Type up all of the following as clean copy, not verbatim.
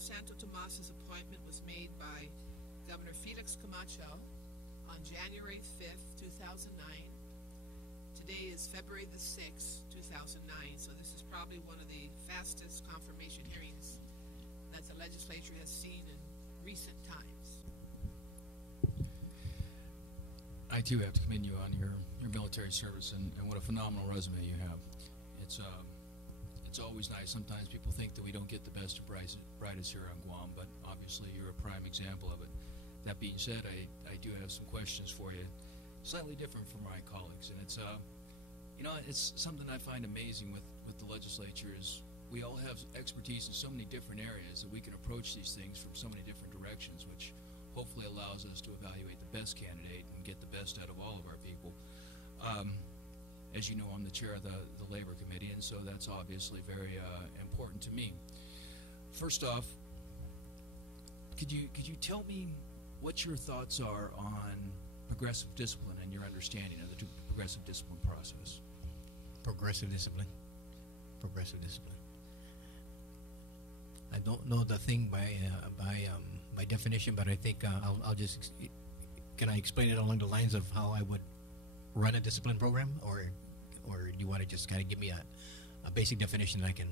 Santo Tomas's appointment was made by Governor Felix Camacho on January 5th, 2009. Today is February the 6th, 2009, so this is probably one of the fastest confirmation hearings that the legislature has seen in recent times. I too have to commend you on your military service and what a phenomenal resume you have. It's always nice. Sometimes people think that we don't get the best of brightest here on Guam, but obviously you're a prime example of it. That being said, I do have some questions for you, slightly different from my colleagues, and it's something I find amazing with the legislature is we all have expertise in so many different areas that we can approach these things from so many different directions, which hopefully allows us to evaluate the best candidate and get the best out of all of our people. As you know, I'm the chair of the Labor Committee, and so that's obviously very important to me. First off, could you tell me what your thoughts are on progressive discipline and your understanding of the progressive discipline process? Progressive discipline. Progressive discipline. I don't know the thing by definition, but I think I'll just. Can I explain it along the lines of how I would run a discipline program, or do you want to just kind of give me a basic definition that I can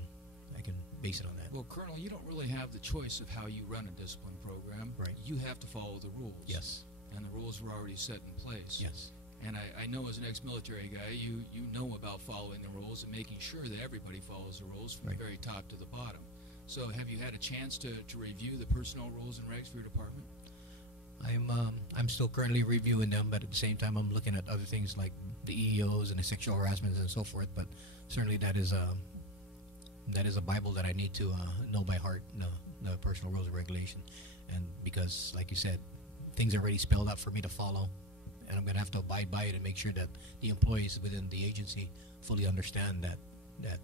base it on that? Well, Colonel, you don't really have the choice of how you run a discipline program. Right. You have to follow the rules. Yes. And the rules were already set in place. Yes. And I know as an ex-military guy, you know about following the rules and making sure that everybody follows the rules from right. the very top to the bottom. So have you had a chance to review the personnel rules and regs for your department? I'm still currently reviewing them, but at the same time I'm looking at other things like the EEOs and the sexual harassment and so forth. But certainly that is a Bible that I need to know by heart, the personal rules and regulation. And because, like you said, things are already spelled out for me to follow, and I'm going to have to abide by it and make sure that the employees within the agency fully understand that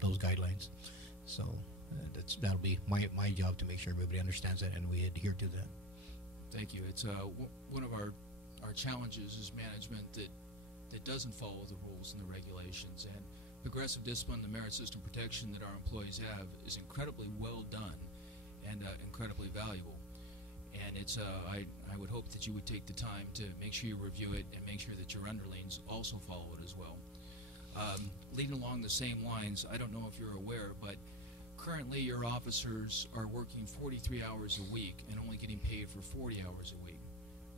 those guidelines. So that'll be my job to make sure everybody understands that and we adhere to that. Thank you. It's one of our challenges is management that doesn't follow the rules and the regulations. And progressive discipline, the merit system protection that our employees have is incredibly well done and incredibly valuable. And it's I would hope that you would take the time to make sure you review it and make sure that your underlings also follow it as well. Leading along the same lines, I don't know if you're aware, but currently your officers are working 43 hours a week and only getting paid for 40 hours a week.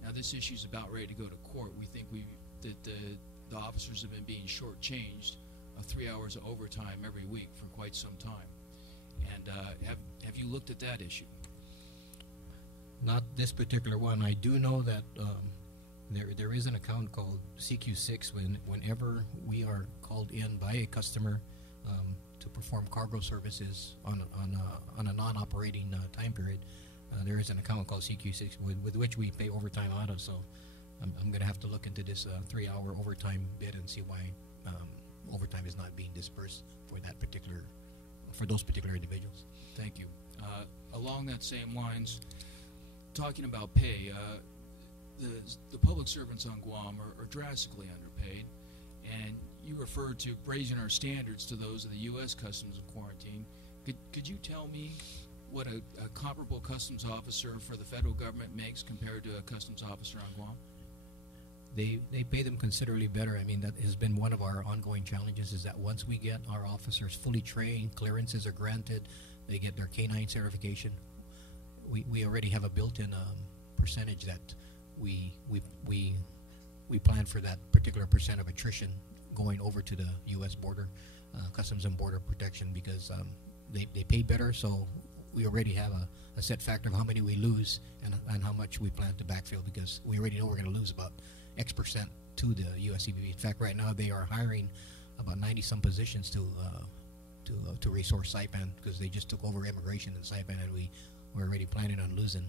Now this issue is about ready to go to court. We think that the officers have been being shortchanged of 3 hours of overtime every week for quite some time. And have you looked at that issue? Not this particular one. I do know that there is an account called CQ6 whenever we are called in by a customer to perform cargo services on a non-operating time period. There is an account called CQ6 with which we pay overtime out of. So I'm going to have to look into this 3-hour overtime bid and see why overtime is not being dispersed for those particular individuals. Thank you. Along that same lines, talking about pay, the public servants on Guam are drastically underpaid, and you referred to raising our standards to those of the U.S. Customs and Quarantine. Could you tell me what a comparable customs officer for the federal government makes compared to a customs officer on Guam? They pay them considerably better. I mean, that has been one of our ongoing challenges, is that once we get our officers fully trained, clearances are granted, they get their K-9 certification, we already have a built-in percentage that we plan for that particular percent of attrition going over to the U.S. border, Customs and Border Protection, because they pay better, so we already have a set factor of how many we lose and how much we plan to backfill, because we already know we're going to lose about X percent to the USCBP. In fact, right now they are hiring about 90-some positions to resource Saipan, because they just took over immigration in Saipan, and we're already planning on losing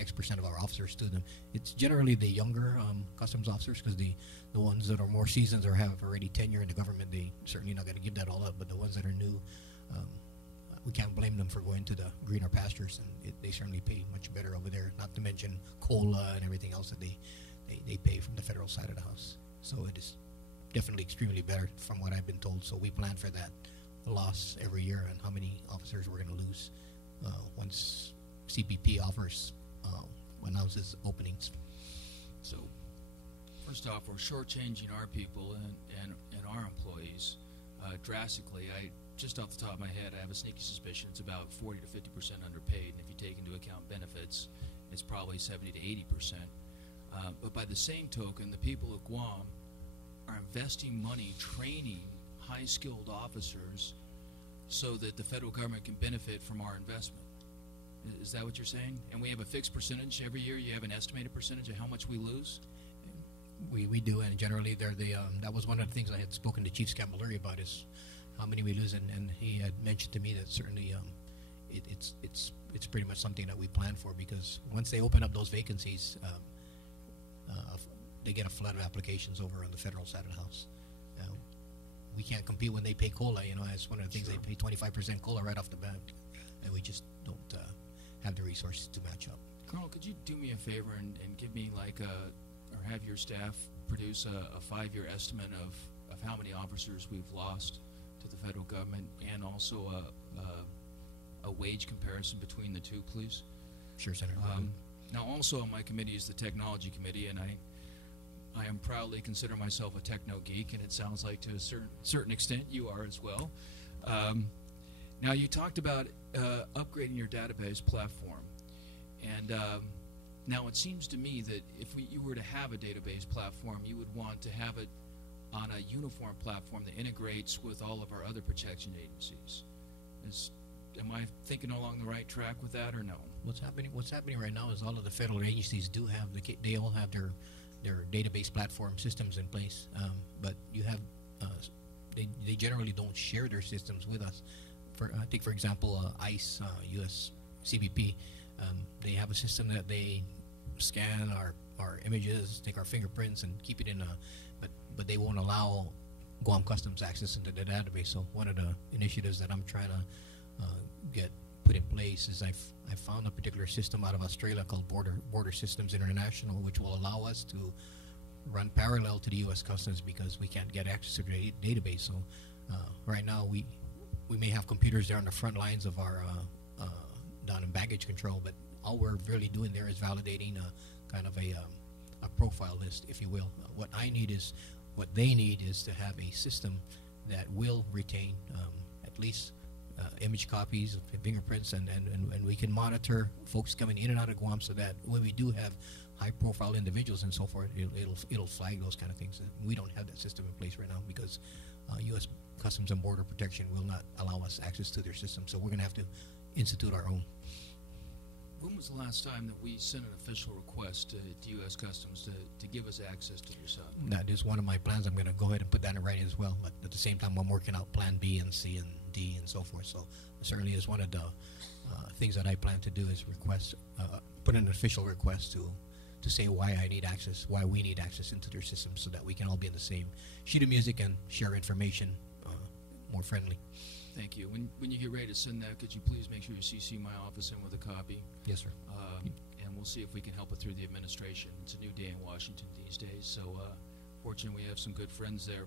X percent of our officers to them. It's generally the younger customs officers, because the ones that are more seasoned or have already tenure in the government, they certainly not going to give that all up. But the ones that are new, we can't blame them for going to the greener pastures, and they certainly pay much better over there. Not to mention COLA and everything else that they pay from the federal side of the house. So it is definitely extremely better from what I've been told. So we plan for that loss every year and how many officers we're going to lose once CPP offers announces openings. So, first off, we're shortchanging our people and our employees drastically. Just off the top of my head, I have a sneaky suspicion it's about 40 to 50% underpaid, and if you take into account benefits, it's probably 70 to 80%. But by the same token, the people of Guam are investing money training high-skilled officers so that the federal government can benefit from our investment. Is that what you're saying? And we have a fixed percentage every year? You have an estimated percentage of how much we lose? We do, and generally that was one of the things I had spoken to Chief Scambaluri about, is how many we lose, and he had mentioned to me that certainly it's pretty much something that we plan for, because once they open up those vacancies, they get a flood of applications over on the federal side of the house. We can't compete when they pay COLA. That's one of the things. Sure. They pay 25% COLA right off the bat, and we just don't have the resources to match up. Colonel, could you do me a favor and give me or have your staff produce a 5-year estimate of how many officers we've lost to the federal government, and also a wage comparison between the two, please? Sure, Senator. Now, also on my committee is the Technology Committee, and I am proudly consider myself a techno geek, and it sounds like to a certain extent you are as well. Now, you talked about upgrading your database platform, and now it seems to me that if you were to have a database platform, you would want to have it on a uniform platform that integrates with all of our other protection agencies. Am I thinking along the right track with that, or no? What's happening right now is all of the federal agencies do have they all have their database platform systems in place, but you have they generally don't share their systems with us. I think, for example, ICE, U.S. CBP, they have a system that they scan our images, take our fingerprints, and keep it in but they won't allow Guam Customs access into the database. So one of the initiatives that I'm trying to get put in place is I found a particular system out of Australia called Border Systems International, which will allow us to run parallel to the U.S. Customs, because we can't get access to the database. So right now we may have computers there on the front lines of our down in baggage control, but all we're really doing there is validating a kind of a profile list, if you will. What they need is to have a system that will retain at least image copies of fingerprints, and we can monitor folks coming in and out of Guam, so that when we do have high-profile individuals and so forth, it'll flag those kind of things. We don't have that system in place right now, because U.S. Customs and Border Protection will not allow us access to their system, so we're going to have to institute our own. When was the last time that we sent an official request to U.S. Customs to give us access to their site? That is one of my plans. I'm going to go ahead and put that in writing as well, but at the same time I'm working out Plan B and C and D and so forth. So certainly is one of the things that I plan to do, is put in an official request to say why I need access, why we need access into their system, so that we can all be in the same sheet of music and share information more friendly. Thank you. When you get ready to send that, could you please make sure you CC my office in with a copy? Yes, sir. And we'll see if we can help it through the administration. It's a new day in Washington these days, so fortunately we have some good friends there.